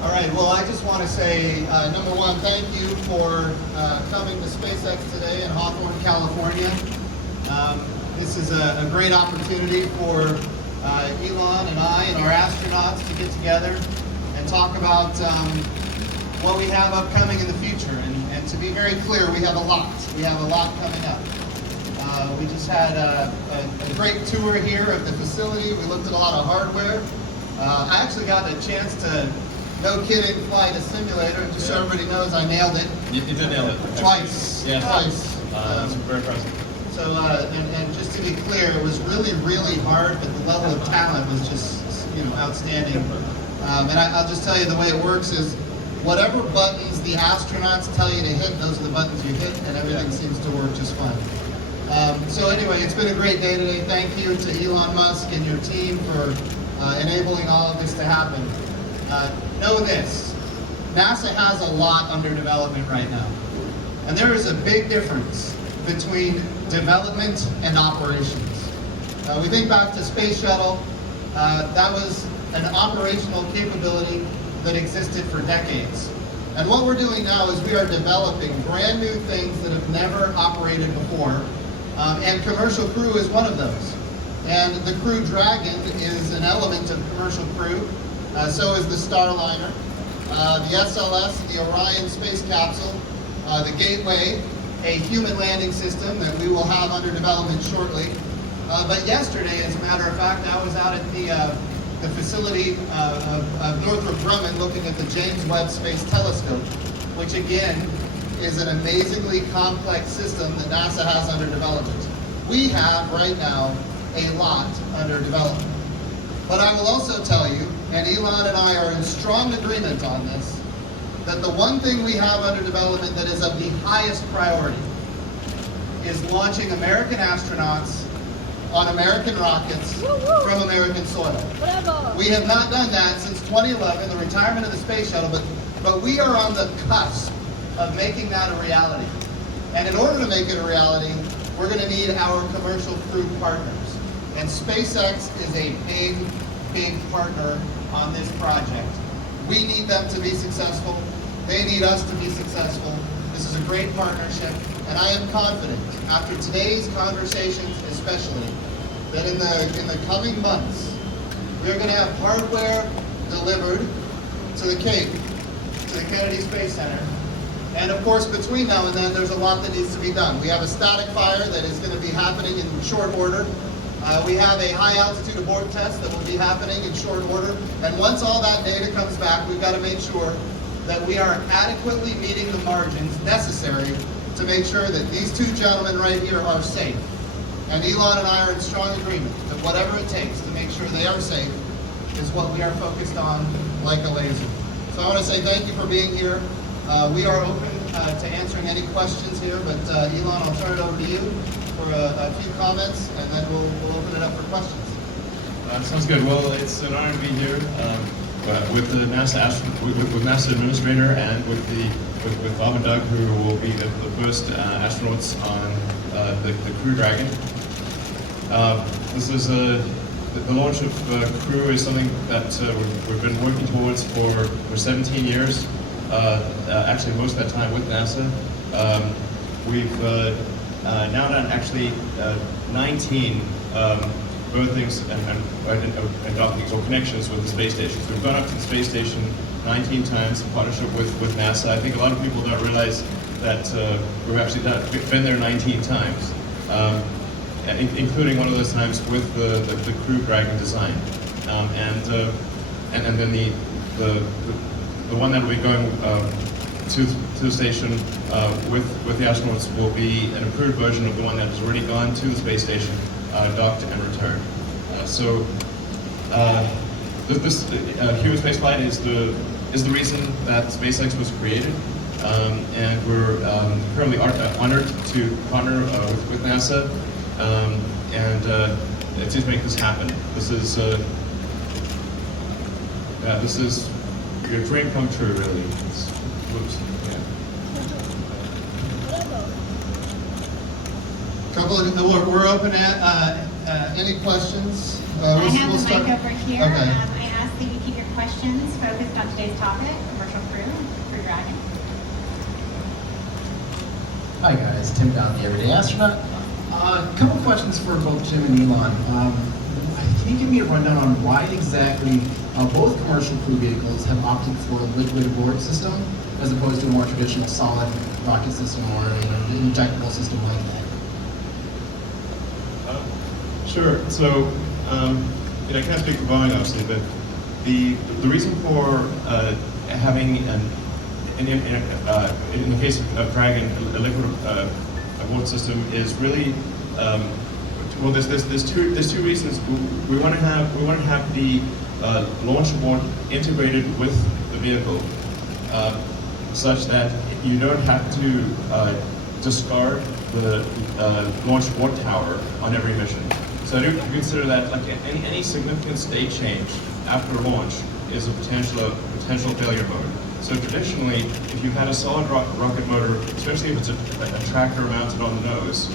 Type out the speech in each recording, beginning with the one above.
All right, well, I just want to say, number one, thank you for coming to SpaceX today in Hawthorne, California. This is a great opportunity for Elon and I and our astronauts to get together and talk about what we have upcoming in the future. And to be very clear, we have a lot. We have a lot coming up. We just had a great tour here of the facility. We looked at a lot of hardware. I actually got a chance to, no kidding, fly the simulator, and just so everybody knows, I nailed it. You did nail it. Twice. Yeah. Twice. That's very impressive. So, and just to be clear, it was really, really hard, but the level of talent was just, outstanding. And I'll just tell you, the way it works is, whatever buttons the astronauts tell you to hit, those are the buttons you hit, and everything seems to work just fine. So anyway, it's been a great day today. Thank you to Elon Musk and your team for enabling all of this to happen. Know this, NASA has a lot under development right now. And there is a big difference between development and operations. We think back to Space Shuttle, that was an operational capability that existed for decades. And what we're doing now is we are developing brand new things that have never operated before. And Commercial Crew is one of those. And the Crew Dragon is an element of Commercial Crew. So is the Starliner, the SLS, and the Orion space capsule, the Gateway, a human landing system that we will have under development shortly. But yesterday, as a matter of fact, I was out at the facility of Northrop Grumman looking at the James Webb Space Telescope, which again is an amazingly complex system that NASA has under development. We have right now a lot under development. But I will also tell you, and Elon and I are in strong agreement on this, that the one thing we have under development that is of the highest priority is launching American astronauts on American rockets from American soil. We have not done that since 2011, the retirement of the Space Shuttle, but we are on the cusp of making that a reality. And in order to make it a reality, we're going to need our Commercial Crew partners. And SpaceX is a big, big partner on this project. We need them to be successful. They need us to be successful. This is a great partnership, and I am confident, after today's conversations especially, that in the coming months, we're going to have hardware delivered to the Cape, to the Kennedy Space Center. And of course, between now and then, there's a lot that needs to be done. We have a static fire that is going to be happening in short order. We have a high-altitude abort test that will be happening in short order. And once all that data comes back, we've got to make sure that we are adequately meeting the margins necessary to make sure that these two gentlemen right here are safe. And Elon and I are in strong agreement that whatever it takes to make sure they are safe is what we are focused on like a laser. So I want to say thank you for being here. We are open to answering any questions here, but Elon, I'll turn it over to you for a few comments, and then we'll open it up for questions. Sounds good. Well, it's an honor to be here with the with NASA administrator and with Bob and Doug, who will be the first astronauts on the Crew Dragon. This is the launch of Crew is something that we've been working towards for 17 years. Actually, most of that time with NASA. We've now done actually 19 berthings and dockings or connections with the space station. So we've gone up to the space station 19 times in partnership with NASA. I think a lot of people don't realize that we've actually been there 19 times, including one of those times with the Crew Dragon design. And then the one that will be going to the station with the astronauts will be an improved version of the one that has already gone to the space station, docked and returned. So this human spaceflight is the reason that SpaceX was created, and we're currently honored to partner with NASA and to make this happen. This is your dream come true, really. Whoops. Yeah. We're open at any questions. I have the mic over here. Okay. I ask that you keep your questions focused on today's topic, commercial crew for Dragon. Hi guys, Tim Down, the Everyday Astronaut. A couple questions for both Jim and Elon. Can you give me a rundown on why exactly both commercial crew vehicles have opted for a liquid abort system as opposed to a more traditional solid rocket system or an injectable system like that? Sure. So, I can't speak for Boeing, obviously, but the reason for having in the case of Dragon, a liquid abort system is really well. There's two reasons. We want to have the launch abort integrated with the vehicle, such that you don't have to discard the launch abort tower on every mission. So I do consider that like any significant state change after launch is a potential failure mode. So traditionally, if you had a solid rocket motor, especially if it's a tractor mounted on the nose,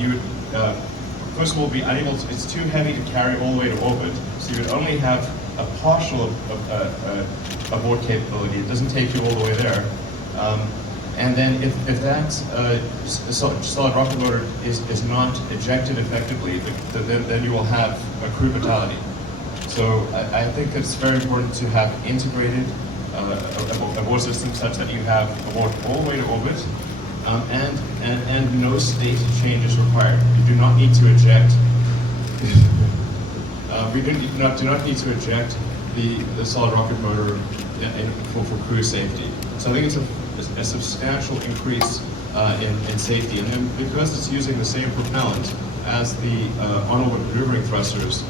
you would first of all be unable to, it's too heavy to carry all the way to orbit, so you would only have a partial abort capability. It doesn't take you all the way there. And then if that solid rocket motor is not ejected effectively, then you will have a crew fatality. So I think it's very important to have integrated abort systems such that you have abort all the way to orbit, and no state change is required. You do not need to eject. We do not need to eject the solid rocket motor for crew safety. So I think it's a substantial increase in safety, and then because it's using the same propellant as the on-orbit maneuvering thrusters,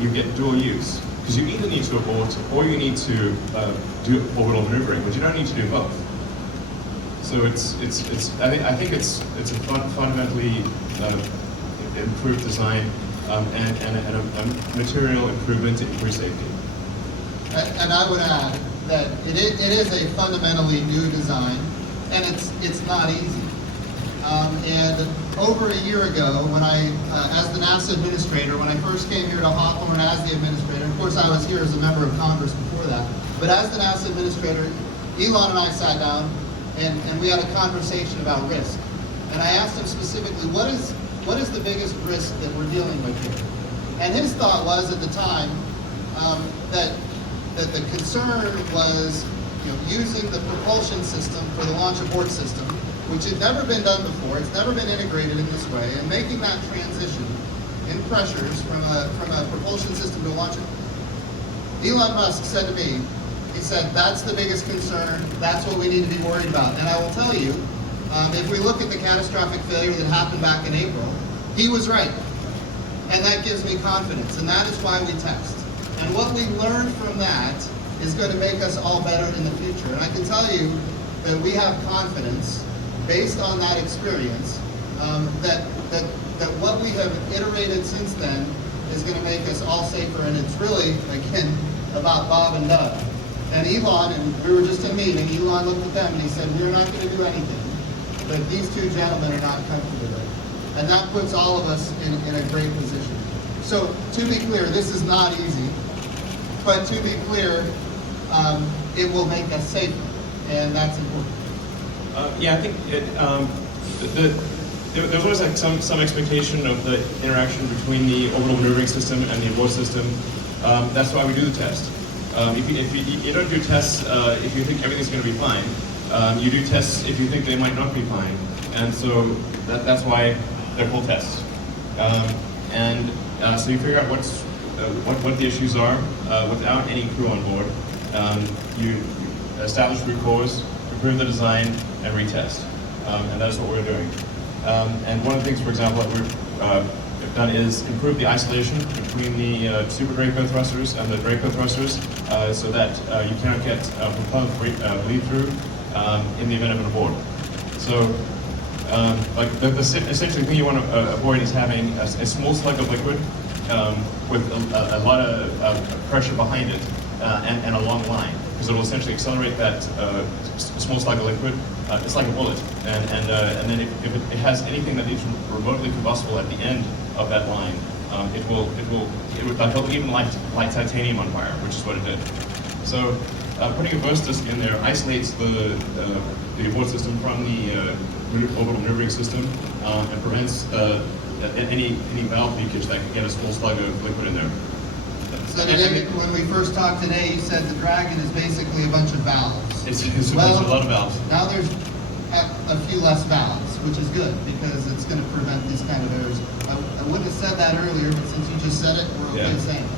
you get dual use. Because you either need to abort or you need to do orbital maneuvering, but you don't need to do both. So I think it's a fundamentally improved design and a material improvement in crew safety. And I would add that it is a fundamentally new design, and it's not easy. And over a year ago, when as the NASA administrator, when I first came here to Hawthorne as the administrator, of course I was here as a member of Congress before that, but as the NASA administrator, Elon and I sat down and we had a conversation about risk. And I asked him specifically, what is the biggest risk that we're dealing with here? And his thought was at the time that the concern was using the propulsion system for the launch abort system, which had never been done before. It's never been integrated in this way, and making that transition in pressures from a propulsion system to a launch. Elon Musk said to me, he said, that's the biggest concern, that's what we need to be worried about. And I will tell you, if we look at the catastrophic failure that happened back in April, he was right. And that gives me confidence, and that is why we test. And what we learn from that is going to make us all better in the future. And I can tell you that we have confidence based on that experience, that what we have iterated since then is going to make us all safer, and it's really, again, about Bob and Doug. And Elon, and we were just in a meeting, Elon looked at them and he said, we're not going to do anything, but these two gentlemen are not comfortable with it. And that puts all of us in a great position. So, to be clear, this is not easy, but to be clear, it will make us safer, and that's important. Yeah, I think there's always like some expectation of the interaction between the orbital maneuvering system and the abort system. That's why we do the test. If you don't do tests if you think everything's going to be fine, you do tests if you think they might not be fine, and so that's why they're called tests. So you figure out what the issues are without any crew on board. You establish root cause, improve the design, and retest. And that's what we're doing. And one of the things, for example, that we've done is improve the isolation between the super Draco thrusters and the Draco thrusters so that you cannot get propellant bleed through in the event of an abort. So the essentially thing you want to avoid is having a small slug of liquid with a lot of pressure behind it and a long line, because it will essentially accelerate that small slug of liquid. It's like a bullet, and then if it has anything that is remotely combustible at the end of that line, it would even light titanium on fire, which is what it did. So putting a burst disk in there isolates the abort system from the orbital maneuvering system and prevents any valve leakage that could get a small slug of liquid in there. So today, when we first talked today, you said the Dragon is basically a bunch of valves. It's a lot of valves. Now there's a few less valves, which is good because it's going to prevent these kind of errors. I wouldn't have said that earlier, but since you just said it, we're okay saying it.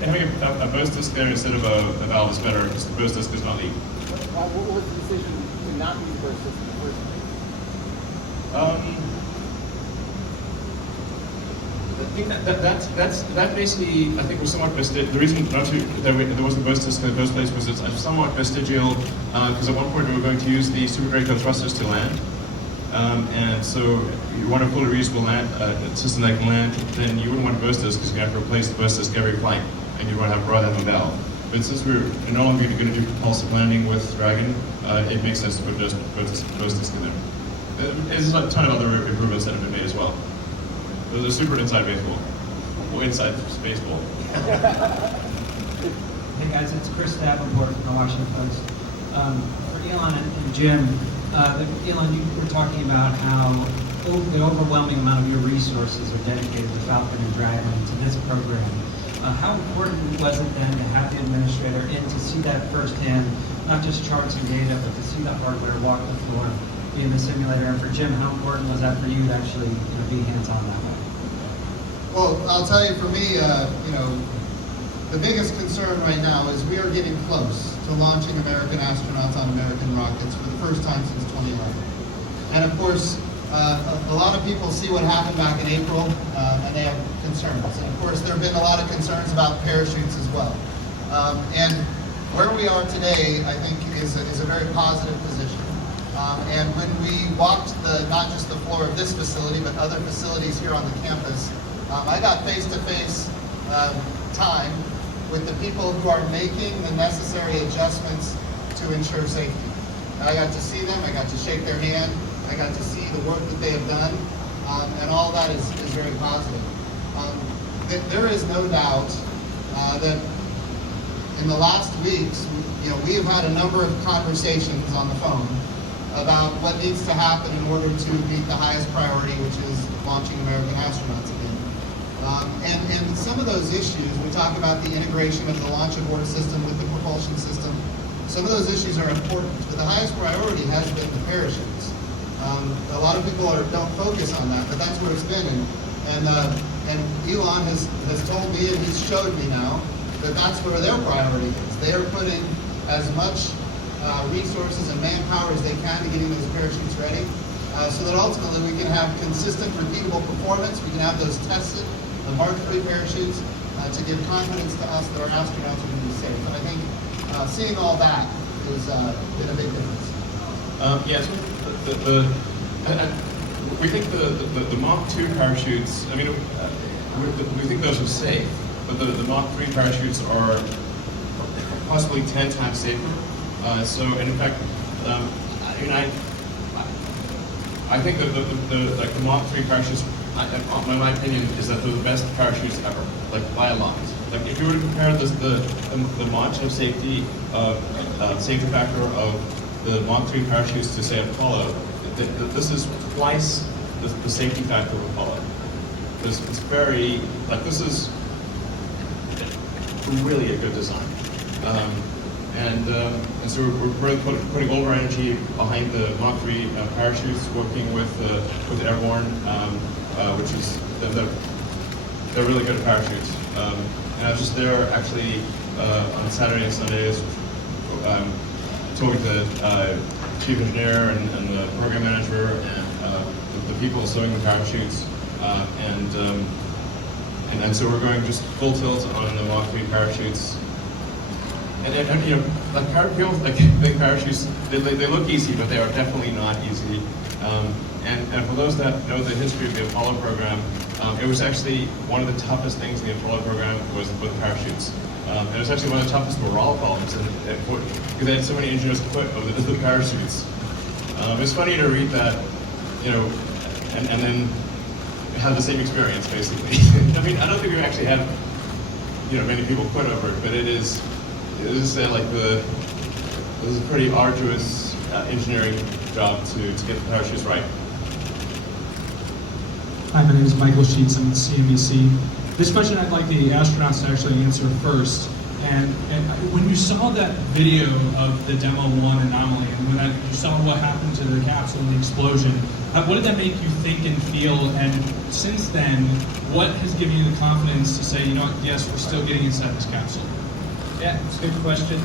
Having a burst disk there instead of a valve is better because the burst disk does not leak. What was the decision to not use burst disk in the first place? I think that basically, I think, was somewhat vestigial. The reason there wasn't burst disk in the first place was it's somewhat vestigial because at one point we were going to use the Super Draco thrusters to land. And so you want a fully reusable system that can land, then you wouldn't want a burst disk because you have to replace the burst disk every flight, and you'd want to rather have a valve. But since we're no longer going to do propulsive landing with Dragon, it makes sense to put burst disk in there. There's a ton of other improvements that have been made as well. Those are super inside baseball. Well, inside baseball. Hey guys, it's Chris Davenport from the Washington Post. For Elon and Jim, Elon, you were talking about how the overwhelming amount of your resources are dedicated to Falcon and Dragon to this program. How important was it then to have the administrator in to see that firsthand, not just charts and data, but to see the hardware, walk the floor, be in the simulator? And for Jim, how important was that for you to actually be hands-on that way? Well, I'll tell you, for me, the biggest concern right now is we are getting close to launching American astronauts on American rockets for the first time since 2011. And of course, a lot of people see what happened back in April, and they have concerns. And of course, there have been a lot of concerns about parachutes as well. And where we are today, I think, is a very positive position. And when we walked not just the floor of this facility, but other facilities here on the campus, I got face-to-face time with the people who are making the necessary adjustments to ensure safety. I got to see them, I got to shake their hand, I got to see the work that they have done, and all that is very positive. There is no doubt that in the last weeks, we have had a number of conversations on the phone about what needs to happen in order to meet the highest priority, which is launching American astronauts again. And some of those issues, we talk about the integration of the launch abort system with the propulsion system. Some of those issues are important, but the highest priority has been the parachutes. A lot of people don't focus on that, but that's where it's been. And Elon has told me, and he's showed me now, that that's where their priority is. They are putting as much resources and manpower as they can to getting those parachutes ready, so that ultimately we can have consistent, repeatable performance. We can have those tested, the Mark III parachutes, to give confidence to us that our astronauts are going to be safe. And I think seeing all that has been a big difference. Yes, we think the Mark II parachutes, I mean, we think those are safe, but the Mark III parachutes are possibly 10 times safer. And in fact, I think that the Mark III parachutes, in my opinion, is that they're the best parachutes ever, like by a lot. Like if you were to compare the margin of safety, safety factor of the Mark III parachutes to say Apollo, this is twice the safety factor of Apollo. It's very, this is really a good design. And so we're really putting all our energy behind the Mach 3 parachutes, working with Airborne, which is they're really good at parachutes. And I was just there actually on Saturday and Sundays, talking to the chief engineer and the program manager and the people sewing the parachutes, and so we're going just full tilt on the Mach 3 parachutes. And you know, people think parachutes, they look easy, but they are definitely not easy. And for those that know the history of the Apollo program, it was actually one of the toughest things in the Apollo program was with parachutes. It was actually one of the toughest morale problems because they had so many engineers quit over the parachutes. It's funny to read that, you know, and then have the same experience basically. I mean, I don't think we've actually had, you know, many people quit over it, but it is this is a pretty arduous engineering job to get the parachutes right. Hi, my name is Michael Sheets. I'm with CMEC. This question I'd like the astronauts to actually answer first. And when you saw that video of the Demo 1 anomaly, and when you saw what happened to the capsule and the explosion, what did that make you think and feel? And since then, what has given you the confidence to say, you know what, yes, we're still getting inside this capsule? Yeah, it's a good question.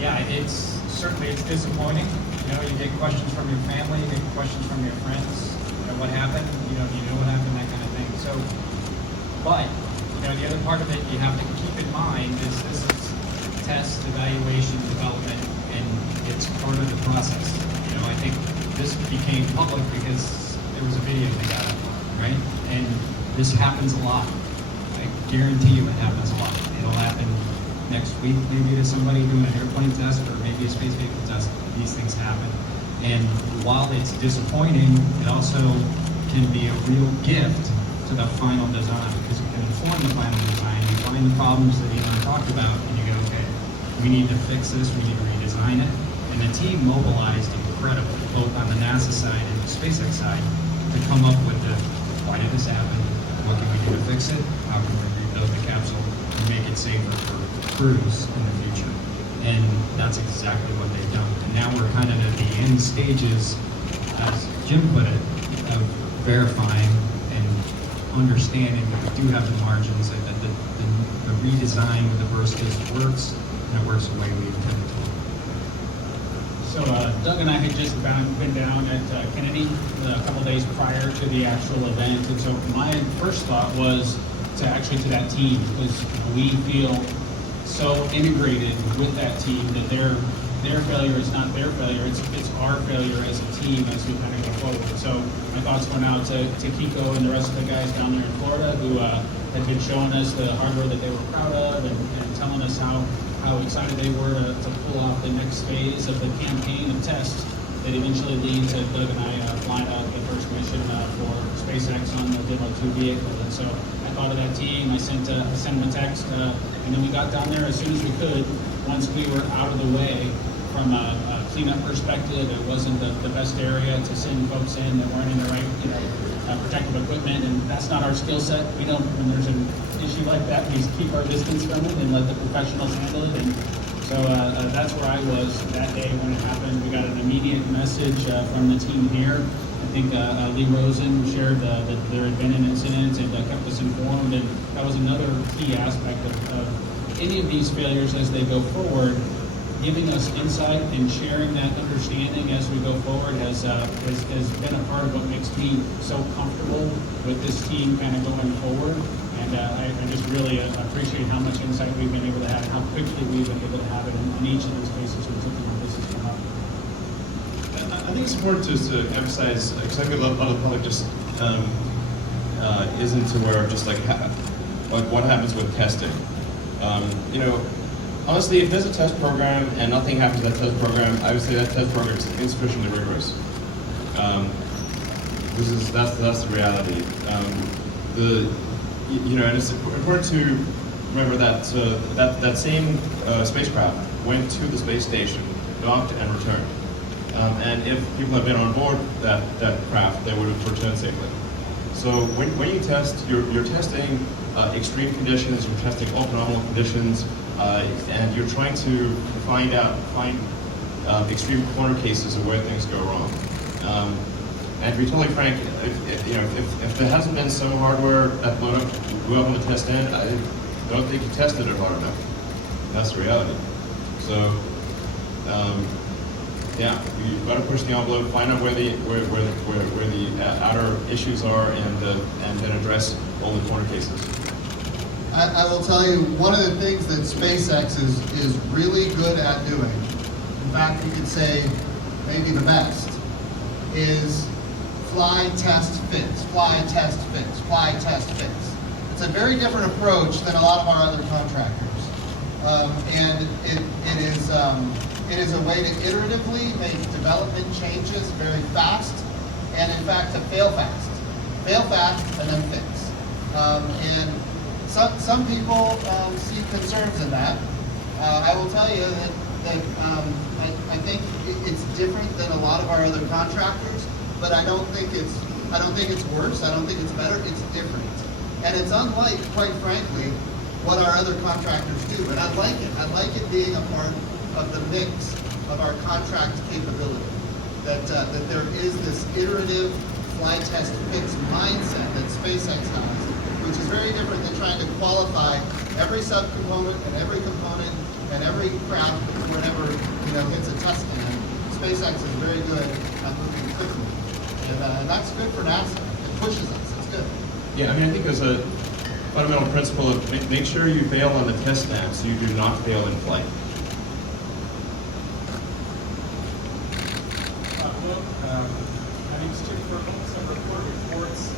Yeah, it's disappointing. You know, you get questions from your family, you get questions from your friends. You know what happened. You know what happened, that kind of thing. So, but you know, the other part of it you have to keep in mind is this is test, evaluation, development, and it's part of the process. You know, I think this became public because there was a video they got up, right? And this happens a lot. I guarantee you it happens a lot. It'll happen next week, maybe to somebody doing an airplane test or maybe a space vehicle test. These things happen. And while it's disappointing, it also can be a real gift to the final design because it can inform the final design. You find the problems that Elon talked about and you go, okay, we need to fix this, we need to redesign it. And the team mobilized incredibly, both on the NASA side and the SpaceX side, to come up with the, why did this happen? What can we do to fix it? How can we rebuild the capsule and make it safer for crews in the future? And that's exactly what they've done. And now we're kind of at the end stages, as Jim put it, of verifying and understanding that we do have the margins and that the redesign of the burst case works, and it works the way we intended to. So Doug and I had just been down at Kennedy a couple days prior to the actual event, and so my first thought was to that team, because we feel so integrated with that team that their failure is not their failure, it's our failure as a team as we kind of go forward. So my thoughts went out to Kiko and the rest of the guys down there in Florida who had been showing us the hardware that they were proud of and telling us how excited they were to pull off the next phase of the campaign of tests that eventually lead to Doug and I flying out the first mission for SpaceX on the Demo 2 vehicle. And so I thought of that team, I sent them a text, and then we got down there as soon as we could. Once we were out of the way from a cleanup perspective, it wasn't the best area to send folks in that weren't in the right, protective equipment, and that's not our skill set. We don't, when there's an issue like that, we keep our distance from it and let the professionals handle it. And so that's where I was that day when it happened. We got an immediate message from the team here. I think Lee Rosen shared that there had been an incident and kept us informed, and that was another key aspect of any of these failures as they go forward. Giving us insight and sharing that understanding as we go forward has been a part of what makes me so comfortable with this team kind of going forward. And I just really appreciate how much insight we've been able to have and how quickly we've been able to have it in each of those cases we took when this has come up. I think it's important to emphasize, because I think a lot of the public just isn't aware of just like what happens with testing. Honestly, if there's a test program and nothing happens to that test program, I would say that test program is insufficiently rigorous. That's the reality. And it's important to remember that that same spacecraft went to the space station, docked, and returned. And if people had been on board that craft, they would have returned safely. So when you test, you're testing extreme conditions, you're testing off-anomal conditions, and you're trying to find extreme corner cases of where things go wrong. And to be totally frank, if there hasn't been some hardware that blew up on the test end, I don't think you tested it hard enough. That's the reality. So, you've got to push the envelope, find out where the outer issues are, and then address all the corner cases. I will tell you, one of the things that SpaceX is really good at doing, in fact, you could say maybe the best, is fly, test, fix, fly, test, fix, fly, test, fix. It's a very different approach than a lot of our other contractors. And it is a way to iteratively make development changes very fast, and in fact to fail fast. Fail fast and then fix. And some people see concerns in that. I will tell you I think it's different than a lot of our other contractors, but I don't think it's worse. I don't think it's better. It's different, and it's unlike, quite frankly, what our other contractors do. And I like it. I like it being a part of the mix of our contract capability. That there is this iterative fly test fix mindset that SpaceX has, which is very different than trying to qualify every subcomponent and every component and every craft before it ever hits a test stand. SpaceX is very good at moving quickly, and that's good for NASA. It pushes us. It's good. Yeah, I mean, I think there's a fundamental principle of make sure you fail on the test stand so you do not fail in flight. My name is Jim Fergal, I'm a report reports.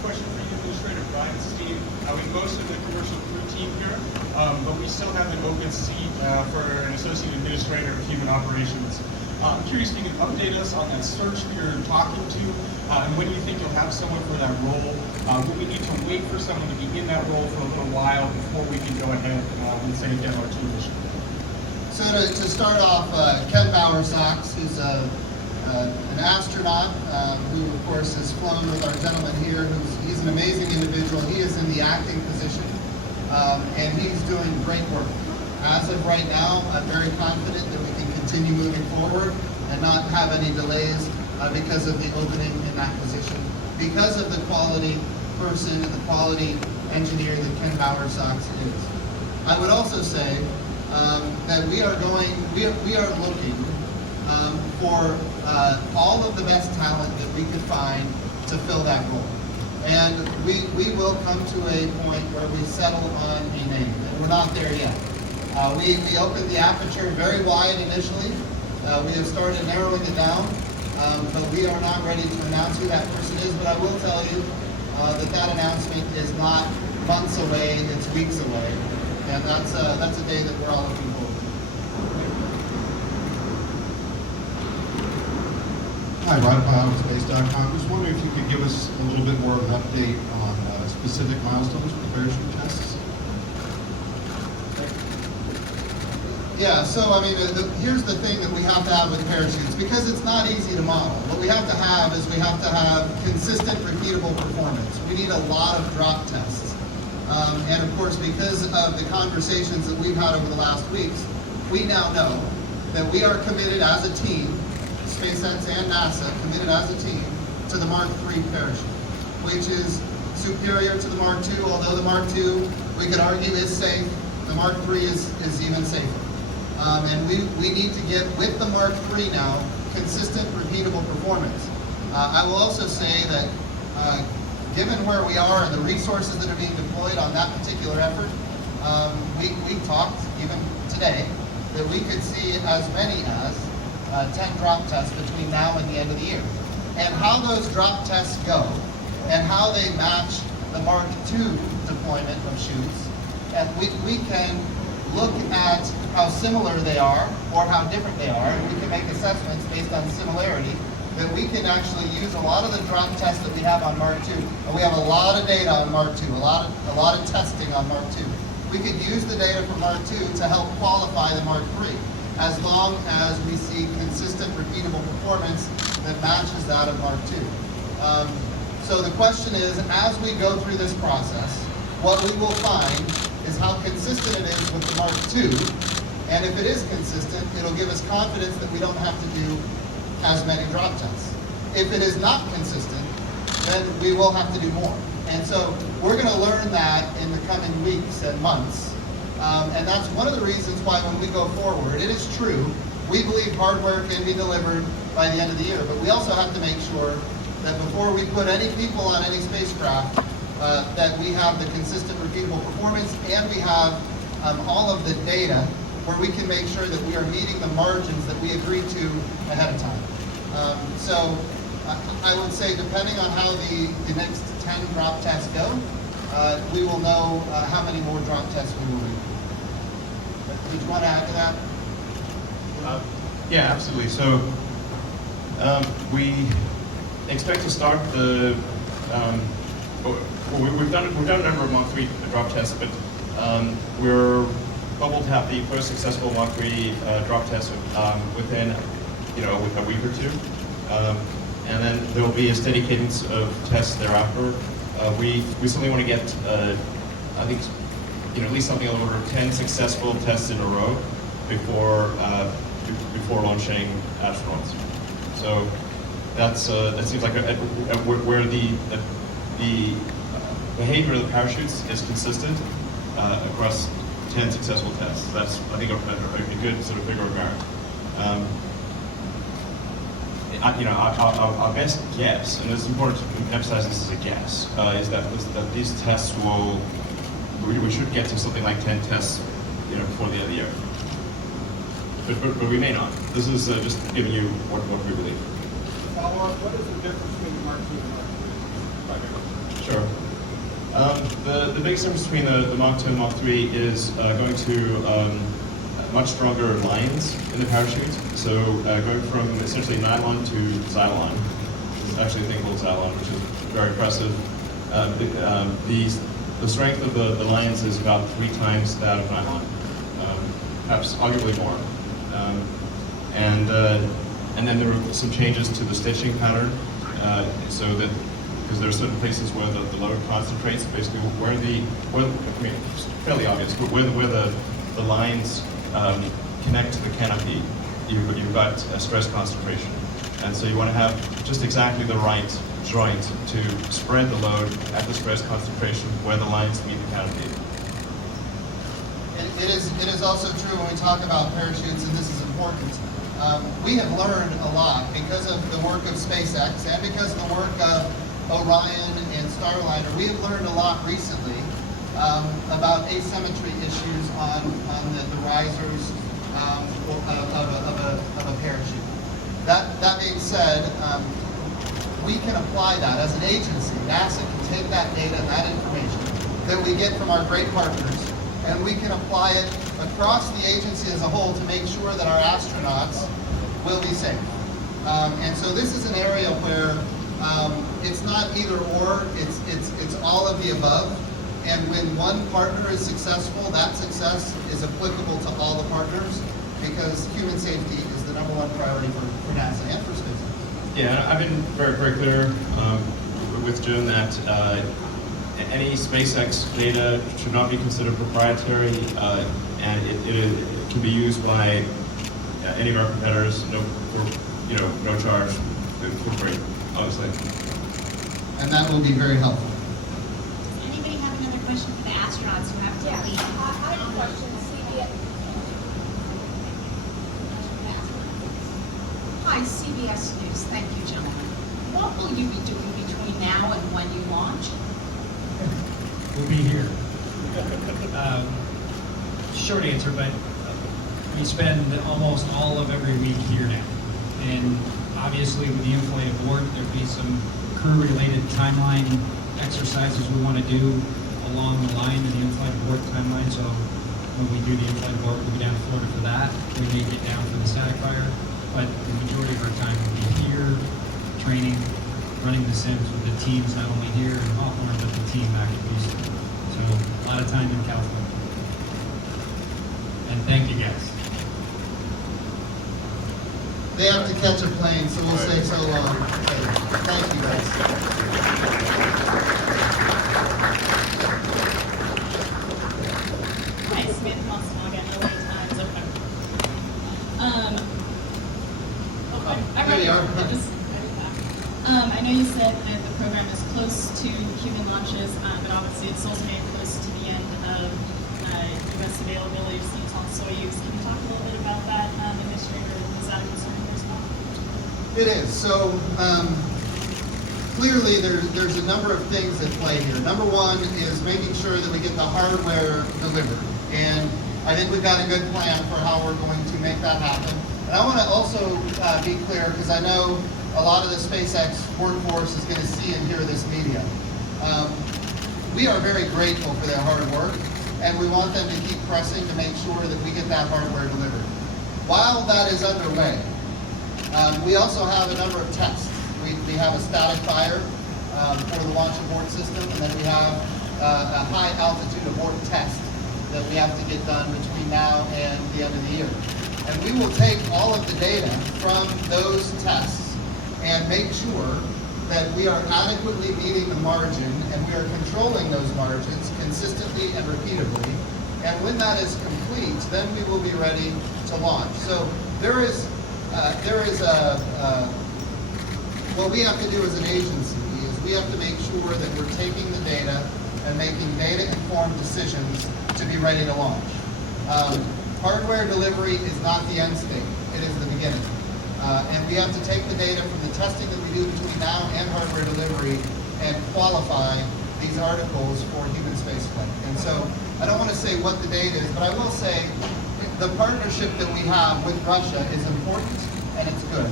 Question for you, Administrator Bridenstine. With most of the commercial crew team here, but we still have an open seat for an associate administrator of human operations. I'm curious if you can update us on that search that you're talking to, and when you think you'll have someone for that role. Will we need to wait for someone to be in that role for a little while before we can go ahead and say demo our team mission? So to start off, Ken Bowersox, who's an astronaut who, of course, has flown with our gentleman here. He's an amazing individual. He is in the acting position, and he's doing great work. As of right now, I'm very confident that we can continue moving forward and not have any delays because of the opening in that position, because of the quality person and the quality engineer that Ken Bowersox is. I would also say that we are looking for all of the best talent that we could find to fill that role. And we will come to a point where we settle on a name, and we're not there yet. We opened the aperture very wide initially. We have started narrowing it down, but we are not ready to announce who that person is. But I will tell you that announcement is not months away, it's weeks away. And that's a day that we're all looking forward to. Hi, Rod Powell with Space.com. Just wondering if you could give us a little bit more of an update on specific milestones for parachute tests. Yeah, so I mean, here's the thing that we have to have with parachutes, because it's not easy to model. What we have to have is we have to have consistent, repeatable performance. We need a lot of drop tests. And of course, because of the conversations that we've had over the last weeks, we now know that we are committed as a team, SpaceX and NASA, committed as a team to the Mark III parachute, which is superior to the Mark II, although the Mark II, we could argue, is safe. The Mark III is even safer. And we need to get, with the Mark III now, consistent, repeatable performance. I will also say that given where we are and the resources that are being deployed on that particular effort, we talked, even today, that we could see as many as 10 drop tests between now and the end of the year. And how those drop tests go, and how they match the Mark II deployment of chutes, and we can look at how similar they are or how different they are, and we can make assessments based on similarity, that we can actually use a lot of the drop tests that we have on Mark II. And we have a lot of data on Mark II, a lot of testing on Mark II. We could use the data from Mark II to help qualify the Mark III, as long as we see consistent, repeatable performance that matches that of Mark II. So the question is, as we go through this process, what we will find is how consistent it is with the Mark II, and if it is consistent, it'll give us confidence that we don't have to do as many drop tests. If it is not consistent, then we will have to do more. And so we're going to learn that in the coming weeks and months. And that's one of the reasons why when we go forward, it is true, we believe hardware can be delivered by the end of the year, but we also have to make sure that before we put any people on any spacecraft, that we have the consistent, repeatable performance, and we have all of the data where we can make sure that we are meeting the margins that we agreed to ahead of time. So I would say, depending on how the next 10 drop tests go, we will know how many more drop tests we will need. Did you want to add to that? Yeah, absolutely. So we expect to start the. We've done a number of Mark III drop tests, but we're hopeful to have the first successful Mach 3 drop test within a week or two. And then there will be a steady cadence of tests thereafter. We certainly want to get, I think, at least something on the order of 10 successful tests in a row before launching astronauts. So that seems like where the behavior of the parachutes is consistent across 10 successful tests. That's, I think, a good sort of figure of merit. Our best guess, and it's important to emphasize this as a guess, is that these tests we should get to something like 10 tests, before the end of the year. But we may not. This is just giving you what we believe. What is the difference between Mark 2 and Mark 3? Sure. The biggest difference between the Mach 2 and Mach 3 is going to much stronger lines in the parachute. So going from essentially nylon to Xylon. There's actually a thing called Xylon, which is very impressive. The strength of the lines is about 3 times that of nylon, perhaps arguably more. And then there are some changes to the stitching pattern, so that because there are certain places where the load concentrates, basically it's fairly obvious, but where the lines connect to the canopy, you've got a stress concentration. And so you want to have just exactly the right joint to spread the load at the stress concentration where the lines meet the canopy. It is also true when we talk about parachutes, and this is important. We have learned a lot because of the work of SpaceX and because of the work of Orion and Starliner. We have learned a lot recently about asymmetry issues on the risers of a parachute. That being said, we can apply that as an agency. NASA can take that data, that information that we get from our great partners, and we can apply it across the agency as a whole to make sure that our astronauts will be safe. And so this is an area where it's not either or, it's all of the above. And when one partner is successful, that success is applicable to all the partners because human safety is the #1 priority for NASA and for SpaceX. Yeah, I've been very, very clear with Jim that any SpaceX data should not be considered proprietary, and it can be used by any of our competitors, no charge, for free, obviously. And that will be very helpful. Does anybody have another question for the astronauts who have to leave? I have a question. Hi, CBS News. Thank you, gentlemen. What will you be doing between now and when you launch? We'll be here. Short answer, but we spend almost all of every week here now. And obviously with the in-flight abort, there'll be some crew-related timeline exercises we want to do along the line of the in-flight abort timeline. So when we do the in-flight abort, we'll be down to Florida for that. We may get down for the static fire, but the majority of our time will be here, training, running the sims with the teams, not only here in Hawthorne, but the team back in Houston. So a lot of time in California. And thank you guys. They have to catch a plane, so we'll say so long. Thank you, guys. Hi, Samantha Mustin again, LA Times. Okay. There you are. I know you said that the program is close to human launches, but obviously it's also getting close to the end of U.S. availability of seats on Soyuz. Can you talk a little bit about that industry, or is that a concern here as well? It is. So clearly there's a number of things at play here. Number one is making sure that we get the hardware delivered. And I think we've got a good plan for how we're going to make that happen. And I want to also be clear, because I know a lot of the SpaceX workforce is going to see and hear this media. We are very grateful for their hard work, and we want them to keep pressing to make sure that we get that hardware delivered. While that is underway, we also have a number of tests. We have a static fire for the launch abort system, and then we have a high altitude abort test that we have to get done between the end of the year. And we will take all of the data from those tests and make sure that we are adequately meeting the margin and we are controlling those margins consistently and repeatably. And when that is complete, then we will be ready to launch. So what we have to do as an agency is we have to make sure that we're taking the data and making data-informed decisions to be ready to launch. Hardware delivery is not the end state, it is the beginning. And we have to take the data from the testing that we do between now and hardware delivery and qualify these articles for human spaceflight. And so I don't want to say what the date is, but I will say the partnership that we have with Russia is important and it's good.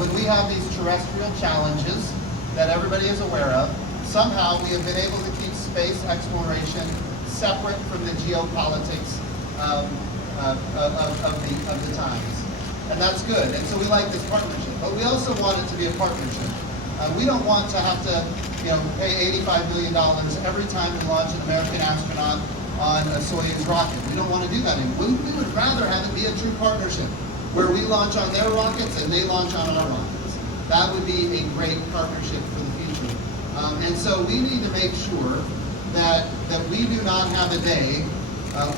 When we have these terrestrial challenges that everybody is aware of, somehow we have been able to keep space exploration separate from the geopolitics of the times. And that's good. And so we like this partnership. But we also want it to be a partnership. We don't want to have to pay $85 million every time we launch an American astronaut on a Soyuz rocket. We don't want to do that anymore. We would rather have it be a true partnership where we launch on their rockets and they launch on our rockets. That would be a great partnership for the future. And so we need to make sure that we do not have a day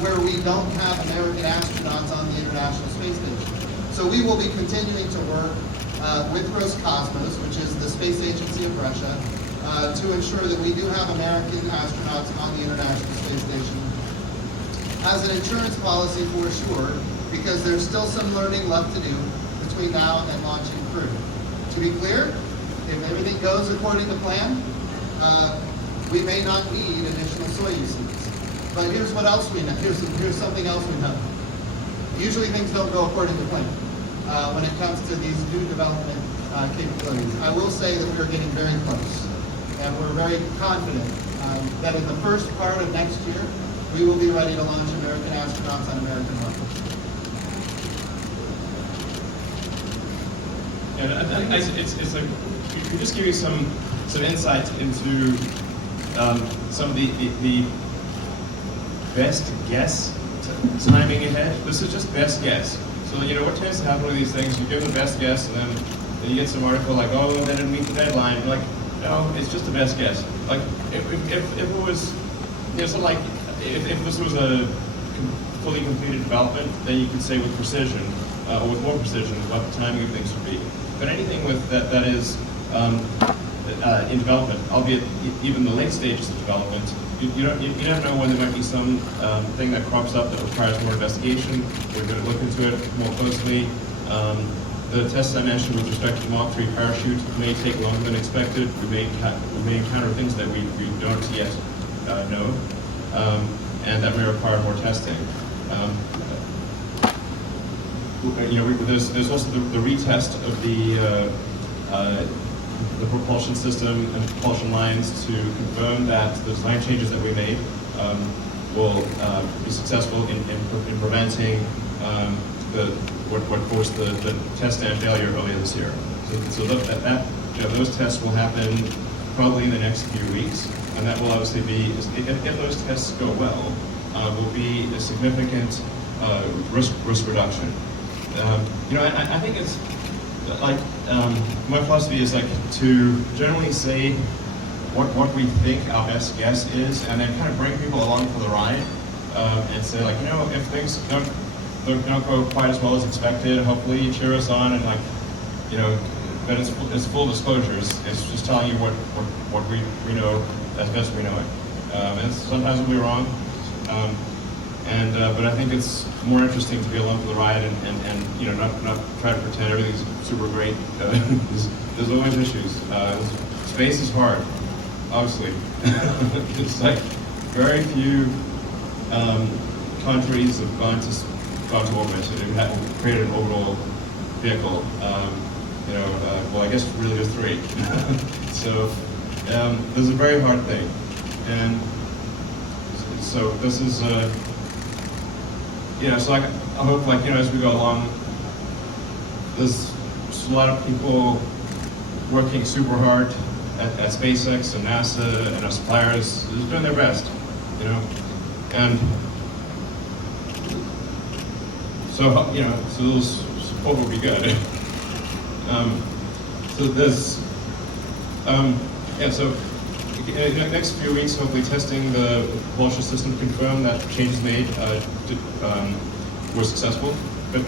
where we don't have American astronauts on the International Space Station. So we will be continuing to work with Roscosmos, which is the space agency of Russia, to ensure that we do have American astronauts on the International Space Station. As an insurance policy for sure, because there's still some learning left to do between now and launching crew. To be clear, if everything goes according to plan, we may not need additional Soyuz seats. But here's what else we know. Here's something else we know. Usually things don't go according to plan when it comes to these new development capabilities. I will say that we are getting very close, and we're very confident that in the first part of next year, we will be ready to launch American astronauts on American rockets. And it's like, you just give you some insight into some of the best guess timing ahead. This is just best guess. So what tends to happen with these things, you give the best guess and then you get some article like, oh, they didn't meet the deadline. You're like, no, it's just the best guess. Like if it was, so like if this was a fully completed development, then you could say with precision, or with more precision what the timing of things would be. But anything with that is in development, albeit even the late stages of development, you never know when there might be some thing that crops up that requires more investigation. We're going to look into it more closely. The tests I mentioned with respect to the Mach 3 parachute may take longer than expected. We may encounter things that we don't yet know, and that may require more testing. There's also the retest of the propulsion system and propulsion lines to confirm that the design changes that we made will be successful in preventing what caused the test stand failure earlier this year. So those tests will happen probably in the next few weeks, and that will obviously be, if those tests go well, will be a significant risk reduction. I think it's like my philosophy is like to generally say what we think our best guess is, and then kind of bring people along for the ride, and say like, if things don't go quite as well as expected, hopefully cheer us on, and like, but it's full disclosure. It's just telling you what we know as best we know it. And sometimes we'll be wrong. But I think it's more interesting to be along for the ride and not try to pretend everything's super great. There's always issues. Space is hard, obviously. It's like very few countries have gone to orbit and have created an orbital vehicle. Well, I guess really there's 3. So this is a very hard thing, and so this is. So I hope, as we go along, there's a lot of people working super hard at SpaceX and NASA and our suppliers, doing their best, and So, you know, so those support will be good. So there's, yeah, so in the next few weeks, hopefully testing the propulsion system to confirm that changes made were successful. But,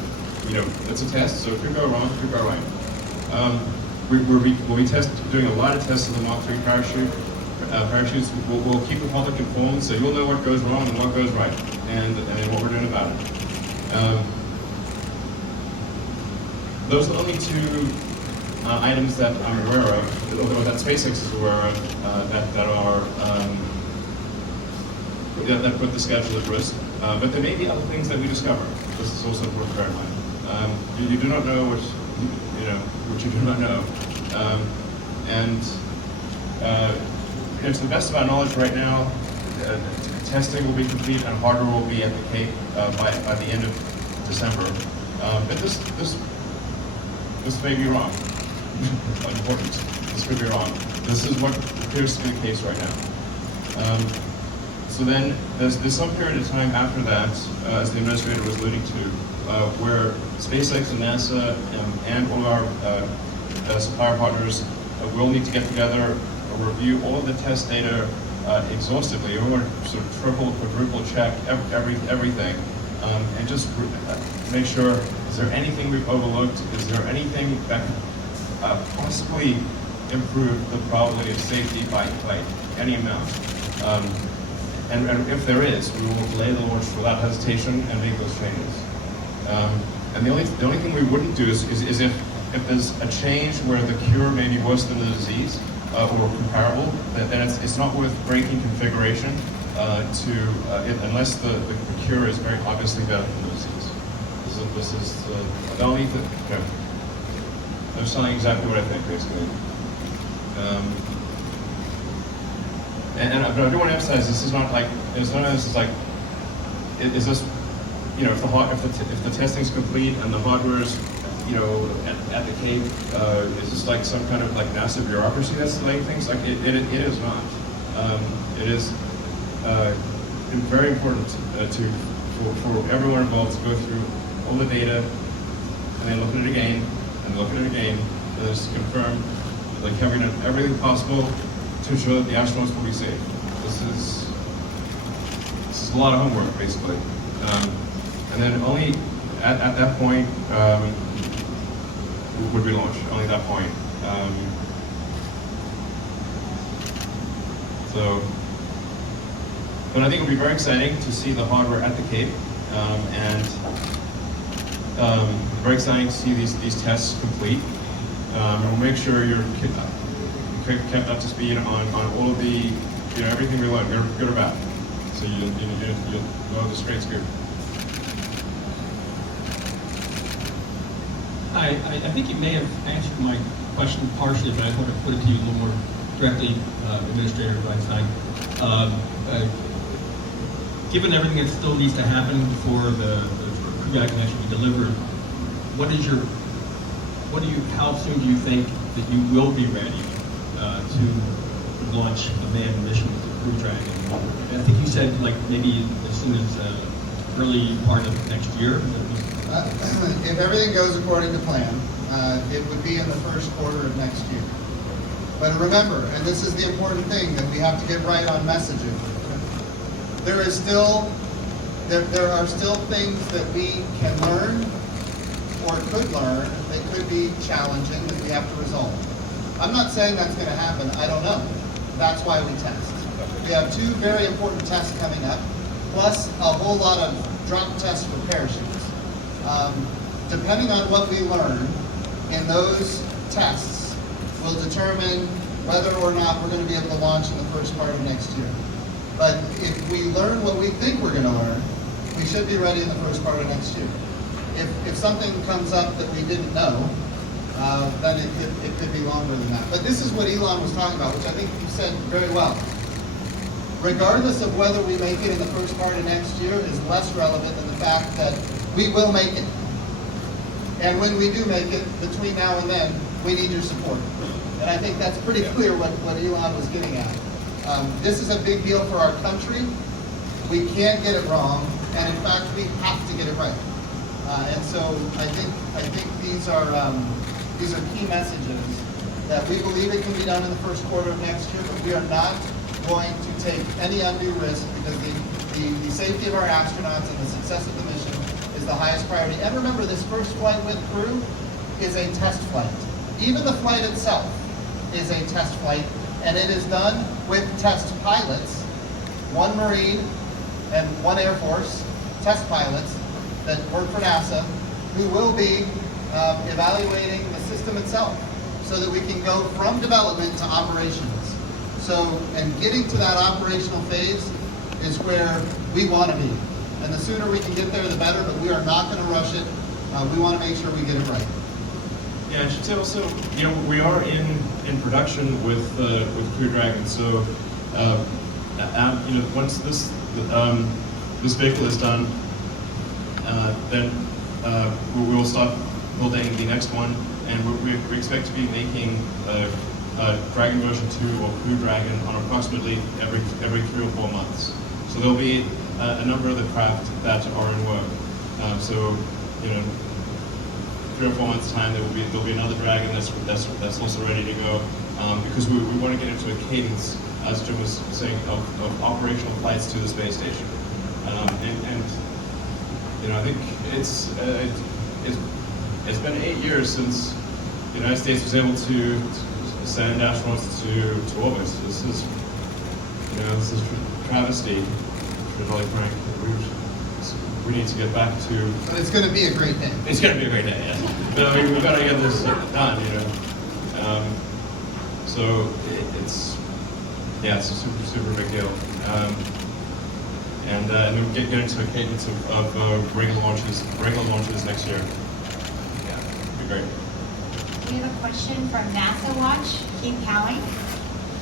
you know, it's a test, so it could go wrong, it could go right. We'll be doing a lot of tests of the Mach 3 parachutes. We'll keep the public informed, so you'll know what goes wrong and what goes right, and what we're doing about it. Those are the only two items that I'm aware of, or that SpaceX is aware of, that put the schedule at risk. But there may be other things that we discover. This is also important to bear in mind. You do not know what you do not know, to the best of our knowledge right now, testing will be complete and hardware will be at the Cape by the end of December. But this may be wrong. Important. This could be wrong. This is what appears to be the case right now. So then there's some period of time after that, as the administrator was alluding to, where SpaceX and NASA and all our supplier partners will need to get together, review all of the test data exhaustively. We want to sort of triple, quadruple check everything, and just make sure, is there anything we've overlooked? Is there anything that could possibly improve the probability of safety by any amount? And if there is, we will delay the launch without hesitation and make those changes. And the only thing we wouldn't do is if there's a change where the cure may be worse than the disease, or comparable, then it's not worth breaking configuration unless the cure is very obviously better than the disease. This is the only thing. Okay. I'm just telling you exactly what I think, basically. But I do want to emphasize, this is not like, none of this is like, is this, you know, if the testing's complete and the hardware is, you know, at the Cape, is this like some kind of like massive bureaucracy that's delaying things? Like it is not. It is very important for everyone involved to go through all the data and then look at it again and look at it again and just confirm, like, have we done everything possible to ensure that the astronauts will be safe. This is a lot of homework, basically. And then only at that point would we launch, only at that point. But I think it would be very exciting to see the hardware at the Cape, and very exciting to see these tests complete. And we'll make sure you're kept up to speed on all of the, you know, everything we learn, good or bad. So you'll know the straight scoop. I think you may have answered my question partially, but I want to put it to you a little more directly, Administrator Bridenstine. Given everything that still needs to happen before the crew guide can actually be delivered, how soon do you think that you will be ready to launch a manned mission with the Crew Dragon? I think you said like maybe as soon as early part of next year. If everything goes according to plan, it would be in the first quarter of next year. But remember, and this is the important thing that we have to get right on messaging, there are still things that we can learn or could learn that could be challenging that we have to resolve. I'm not saying that's going to happen. I don't know. That's why we test. We have two very important tests coming up, plus a whole lot of drop tests for parachutes. Depending on what we learn in those tests will determine whether or not we're going to be able to launch in the first part of next year. But if we learn what we think we're going to learn, we should be ready in the first part of next year. If something comes up that we didn't know, then it could be longer than that. But this is what Elon was talking about, which I think you said very well. Regardless of whether we make it in the first part of next year is less relevant than the fact that we will make it. And when we do make it, between now and then, we need your support. And I think that's pretty clear what Elon was getting at. This is a big deal for our country. We can't get it wrong, and in fact, we have to get it right. And so I think these are key messages that we believe it can be done in the first quarter of next year, but we are not going to take any undue risk because the safety of our astronauts and the success of the mission is the highest priority. And remember, this first flight with crew is a test flight. Even the flight itself is a test flight, and it is done with test pilots, one Marine and one Air Force test pilots that work for NASA, who will be evaluating the system itself so that we can go from development to operations. So, and getting to that operational phase is where we want to be. And the sooner we can get there, the better, but we are not going to rush it. We want to make sure we get it right. Yeah, I should say also, you know, we are in production with Crew Dragon. So, you know, once this vehicle is done, then we will start building the next one, and we expect to be making Dragon version 2 or Crew Dragon on approximately every 3 or 4 months. So there'll be a number of the craft that are in work. So, you know, 3 or 4 months time there'll be another Dragon that's also ready to go, because we want to get into a cadence, as Jim was saying, of operational flights to the space station. And you know, I think it's been 8 years since the United States was able to send astronauts to orbit. This is, you know, this is travesty, to be really frank. We need to get back to. But it's going to be a great day. It's going to be a great day, yes. But I mean, we've got to get this done, you know. So it's a super big deal. And then we get into a cadence of regular launches next year. Yeah, it'd be great. We have a question from NASA Watch, Keith Cowling.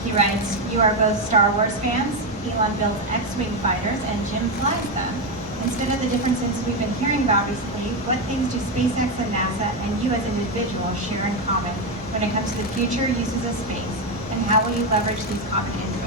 He writes, "You are both Star Wars fans. Elon builds X-Wing fighters and Jim flies them. Instead of the differences we've been hearing about recently, what things do SpaceX and NASA and you as individuals share in common when it comes to the future uses of space? And how will you leverage these common insights?"